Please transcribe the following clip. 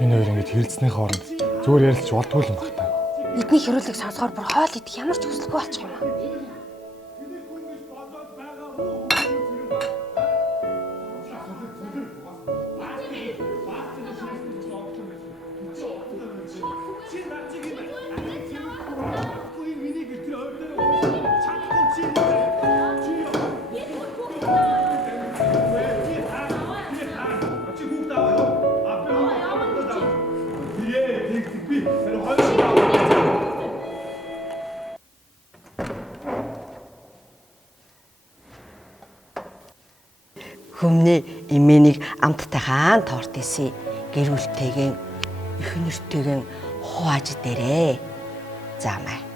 Энэ хоёр ингэж хэлцсэний хооронд зүгээр ярилцж болтгүй юм баг та. Эдний хэрүүлэг сонсохоор бүр хоол идэх ямар ч хүсэлгүй болчих юм аа. Хүмүүний эмээнийг амттайхан торт исэн гэр бүлтэйгэн их нэртэйгэн хувааж дээрээ. За маа.